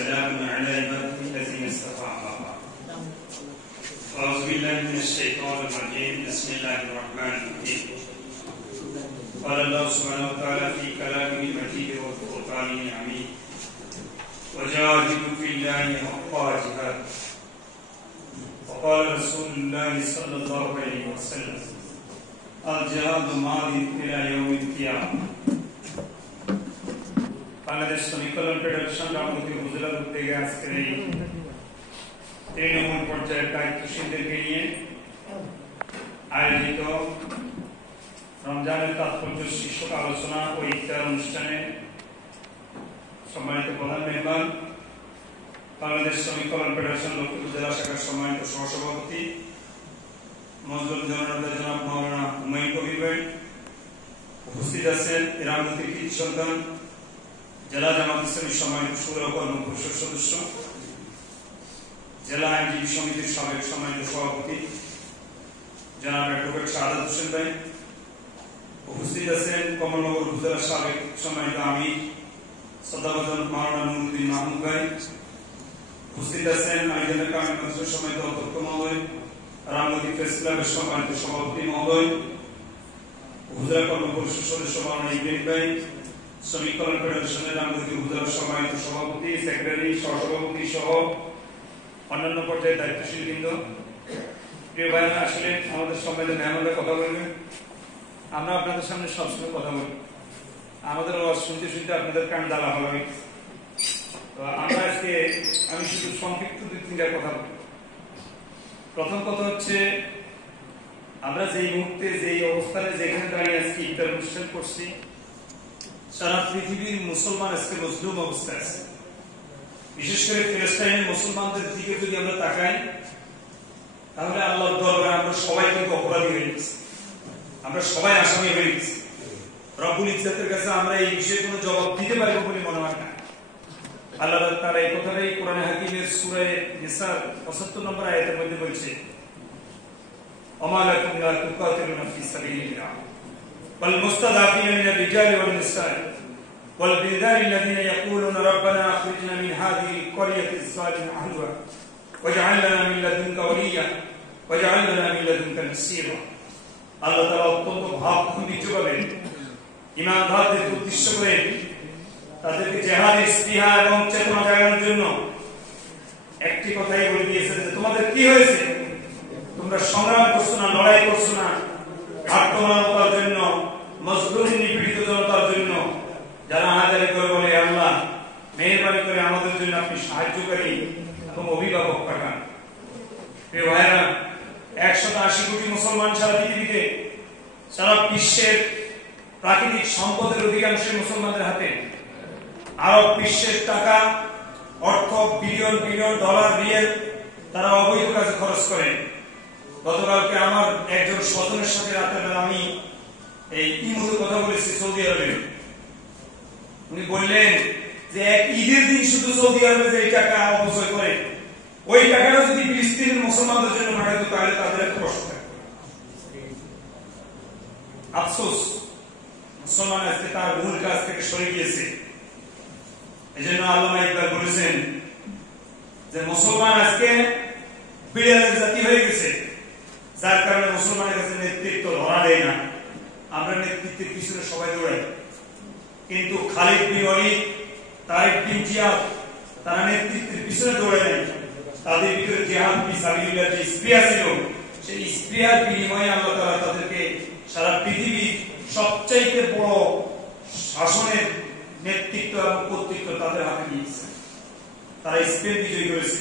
وسلام على عباده الذين اصطفى أما بعد. أعوذ بالله من الشيطان الرجيم. بسم الله الرحمن الرحيم. قال الله سبحانه وتعالى في كلامه المجيد والفرقان الحميد: وجاهدوا في الله حق جهاده. وقال رسول الله صلى الله عليه وسلم: الجهاد ماض إلى يوم القيامة. বাংলাদেশ শ্রমিক কল্যাণ ফেডারেশন রামগতি উপজেলা থেকে আজকের এই তৃণমূল পর্যায়ের দায়িত্বশীলদেরকে নিয়ে আয়োজিত রমজানের তাৎপর্য শীর্ষক আলোচনা ও ইফতার অনুষ্ঠানে সম্মানিত প্রধান মেহমান, বাংলাদেশ শ্রমিক কল্যাণ ফেডারেশন লক্ষ্মীপুর জেলা শাখার সম্মানিত সহসভাপতি মজলুম জননেতা জনাব মাওলানা হুমায়ুন কবির ভাই, উপস্থিত আছেন রামগতির কৃতি সন্তান জেলা জামাত ইসলামী সম্মানিত সুরা কর্ম পরিষদ সদস্য, জেলা আইনজীবী সমিতির সাবেক সম্মানিত সভাপতি জনাব অ্যাডভোকেট শাহাদাত হোসেন ভাই, উপস্থিত আছেন কমলনগর উপজেলার সাবেক সম্মানিত আমির শ্রদ্ধাভাজন মাওলানা নুরুদ্দিন মাহমুদ ভাই, উপস্থিত আছেন আইজানা কামিল মাদ্রাসার সম্মানিত অধ্যক্ষ মহোদয়, রামগতি প্রেস ক্লাবের সম্মানিত সভাপতি মহোদয়, উপজেলা কর্ম পরিষদ সদস্য মাওলানা ইব্রাহিম ভাই, শ্রমিক কল্যাণ ফেডারেশনের রামগতি উপজেলার সম্মানিত সভাপতি, সেক্রেটারি, সহসভাপতি সহ অন্যান্য পর্যায়ে দায়িত্বশীল বৃন্দ, প্রিয় ভাইরা, আসলে আমাদের সম্মানিত মেহমানরা কথা বলবেন, আমরা আপনাদের সামনে সবসময় কথা বলি, আমাদের আওয়াজ শুনতে শুনতে আপনাদের কান দালা হবে। তো আমরা আজকে আমি শুধু সংক্ষিপ্ত দুই তিনটা কথা বলি। প্রথম কথা হচ্ছে, আমরা যেই মুহূর্তে যেই অবস্থানে যেখানে দাঁড়িয়ে আজকে ইফতার অনুষ্ঠান করছি, সারা পৃথিবীর মুসলমান আজকে মজলুম অবস্থায় আছে। বিশেষ করে ফিলিস্তিনের মুসলমানদের দিকে যদি আমরা তাকাই, তাহলে আল্লাহর দরবারে আমরা সবাই কিন্তু অপরাধী হয়ে গেছি, আমরা সবাই আসামি হয়ে গেছি। রব্বুল ইজ্জতের কাছে আমরা এই বিষয়ে কোনো জবাব দিতে পারবো বলে মনে হয় না। আল্লাহ তাআলা এই কথাটাই কোরআনে হাকিমের সূরা নিসার ৭৫ নম্বর আয়াতের মধ্যে বলছে: ওমা লাকুম লা তুকাতিলুনা ফি সাবিলিল্লাহ ওয়াল মুস্তাদাফিনা মিনার রিজালি ওয়ান নিসাই ওয়াল বিলদানি আল্লাযিনা ইয়াকুলুনা রাব্বানা আখরিজনা মিন হাযিহিল ক্বরিয়াতিজ যালিমি আহলুহা ওয়াজআল লানা মিন লাদুনকা ওয়ালিয়্যা ওয়াজআল লানা মিন লাদুনকা নাসীরা। আল্লাহ তাআলা অত্যন্ত ভাবগম্ভীর্যভাবে ঈমানদারদের উদ্দেশ্য করে তাদেরকে জিহাদের স্পৃহা এবং চেতনা জাগানোর জন্য একটি কথাই বলে দিয়েছেন যে তোমাদের কি হয়েছে, তোমরা সংগ্রাম করছো না, লড়াই করছো না আত্মমানবতার জন্য, মজলুম নিপীড়িত জনতার জন্য, যারা হাজারি করে বলে আল্লাহ মেহেরবানি করে আমাদের জন্য আপনি সাহায্যকারী এবং অভিভাবক পাঠান। প্রিয় ভাইরা, 180 কোটি মুসলমান সারা পৃথিবীতে, সারা বিশ্বের প্রাকৃতিক সম্পদের অধিকাংশই মুসলমানদের হাতে। আরব বিশ্বের টাকা, অর্থ বিলিয়ন বিলিয়ন ডলার, রিয়েল তারা অবৈধ কাজে খরচ করে। গতকালকে আমার একজন স্বজনের সাথে রাতের বেলা আমি এই ইমোতে কথা বলেছি সৌদি আরবে। উনি বললেন যে এক ঈদের দিন শুধু সৌদি আরবে যে টাকা অপচয় করে, ওই টাকাটা যদি ফিলিস্তিনের মুসলমানদের জন্য পাঠাতো তাহলে তাদের এত কষ্ট থাকতো। আফসোস, মুসলমান আজকে তার মূল কাজ থেকে সরে গিয়েছে। এই জন্য আল্লামা ইকবাল বলেছেন যে মুসলমান আজকে বিড়ালের জাতি হয়ে গেছে, যার কারণে মুসলমানের কাছে নেতৃত্ব ধরা দেয় না। আমরা নেতৃত্বের পিছনে সবাই দৌড়াই, কিন্তু খালিদ বিন ওয়ালিদ, তারেক বিন জিয়াদ তারা নেতৃত্বের পিছনে দৌড়ায় নাই। তাদের ভিতরে জিহাদ ফি সাবিলিল্লাহ যে স্পৃহা ছিল, সেই স্পৃহার বিনিময়ে আল্লাহ তাআলা তাদেরকে সারা পৃথিবীর সবচাইতে বড় শাসনের নেতৃত্ব এবং কর্তৃত্ব তাদের হাতে নিয়েছে। তারা স্পেন বিজয় করেছে,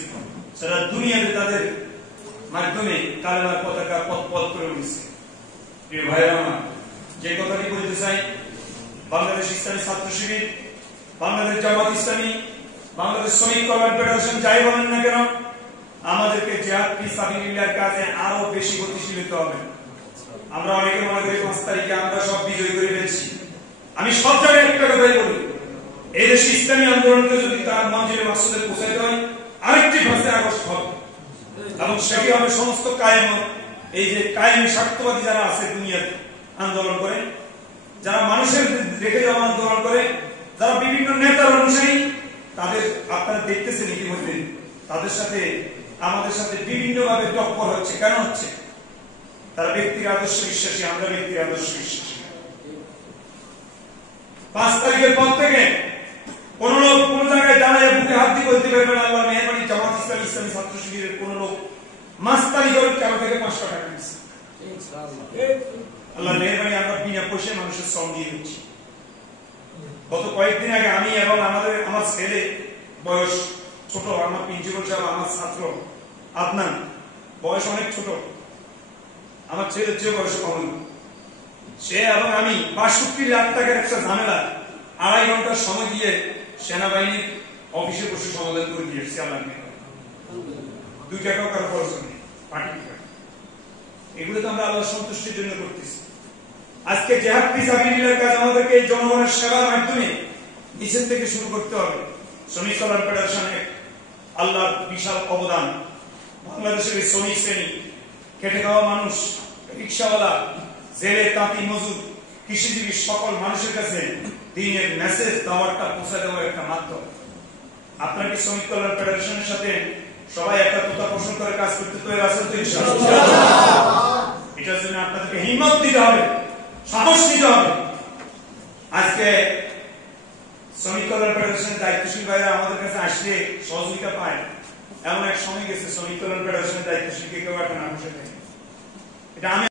সারা দুনিয়াতে তাদের মাধ্যমে কালেমার পতাকা পথ করে উঠেছে। প্রিয় ভাইরা আমার, যে কথাটি বলতে চাই, বাংলাদেশ ইসলামী ছাত্র শিবির, বাংলাদেশ জামাত ইসলামী, বাংলাদেশ শ্রমিক কল্যাণ ফেডারেশন যাই বলেন না কেন, আমাদেরকে জিহাদ ফি সাবিলিল্লাহর কাজে আরো বেশি গতিশীল হতে হবে। আমরা অনেকে মনে করি 5 তারিখে আমরা সব বিজয় করে ফেলছি। আমি সব জায়গায় একটা কথাই বলি, এই দেশে ইসলামী আন্দোলনকে যদি তার মঞ্জিলে মাকসুদে পৌঁছাতে হয়, আরেকটি 5 আগস্ট হবে, এবং সেটি হবে সমস্ত কায়েম, এই যে কায়েমি স্বার্থবাদী যারা আছে দুনিয়াতে আন্দোলন করে, যারা মানুষের রেখে যাওয়া আন্দোলন করে, যারা বিভিন্ন নেতার অনুসারী, তাদের আপনারা দেখতেছেন ইতিমধ্যে তাদের সাথে আমাদের সাথে বিভিন্নভাবে টক্কর হচ্ছে। কেন হচ্ছে? তারা ব্যক্তির আদর্শ বিশ্বাসী, আমরা ব্যক্তির আদর্শ বিশ্বাসী। 5 তারিখের পর থেকে কোন লোক কোন জায়গায় দাঁড়ায় বুকে হাত দিয়ে বলতে পারবে না আল্লাহ মেহরবানি জামাত ইসলামী ইসলামী ছাত্র শিবিরের কোন লোক মাস্তানি করে 13 থেকে 500 টাকা দিচ্ছে। আল্লাহ মেহরবানি আমরা বিনা পয়সায় মানুষের শ্রম দিয়ে দিচ্ছি। গত কয়েকদিন আগে আমি এবং আমার ছেলে বয়স ছোট, আমার প্রিন্সিপাল সাহেব আমার ছাত্র আদনান বয়স অনেক ছোট, আমার ছেলের চেয়ে বয়স কম, সে এবং আমি 62 লাখ টাকার একটা ঝামেলা 2.5 ঘন্টার সময় দিয়ে সেনাবাহিনীর অফিসে বসে সমাধান করে দিয়ে এসেছি। আল্লাহ 2 টাকাও কারো খরচ নেই, পার্টি টাকা। এগুলো তো আমরা আল্লাহ সন্তুষ্টির জন্য করতেছি। আজকে জিহাদ ফি সাবিলিল্লাহর কাজ আমাদেরকে এই জনগণের সেবার মাধ্যমে নিচের থেকে শুরু করতে হবে। শ্রমিক কল্যাণ ফেডারেশনের আল্লাহর বিশাল অবদান। বাংলাদেশের এই শ্রমিক শ্রেণী, খেটে খাওয়া মানুষ, রিক্সাওয়ালা, জেলে তাঁতি মজুর, কৃষিজীবী সকল মানুষের কাছে দিনের মেসেজ দেওয়াটা পৌঁছে দেওয়ার একটা মাধ্যম। আপনারা কি শ্রমিক কল্যাণ ফেডারেশনের সাথে সবাই একটা তোতা পোষণ করে কাজ করতে তৈরি আছেন তো? ইনশাআল্লাহ। এটার জন্য আপনাদেরকে হিম্মত দিতে হবে, সাহস দিতে হবে। আজকে শ্রমিক কল্যাণ ফেডারেশনের দায়িত্বশীল ভাইরা আমাদের কাছে আসলে সহযোগিতা পায়। এমন এক সময় গেছে শ্রমিক কল্যাণ ফেডারেশনের দায়িত্বশীলকে কেউ একটা না বসে থাকে। এটা আমি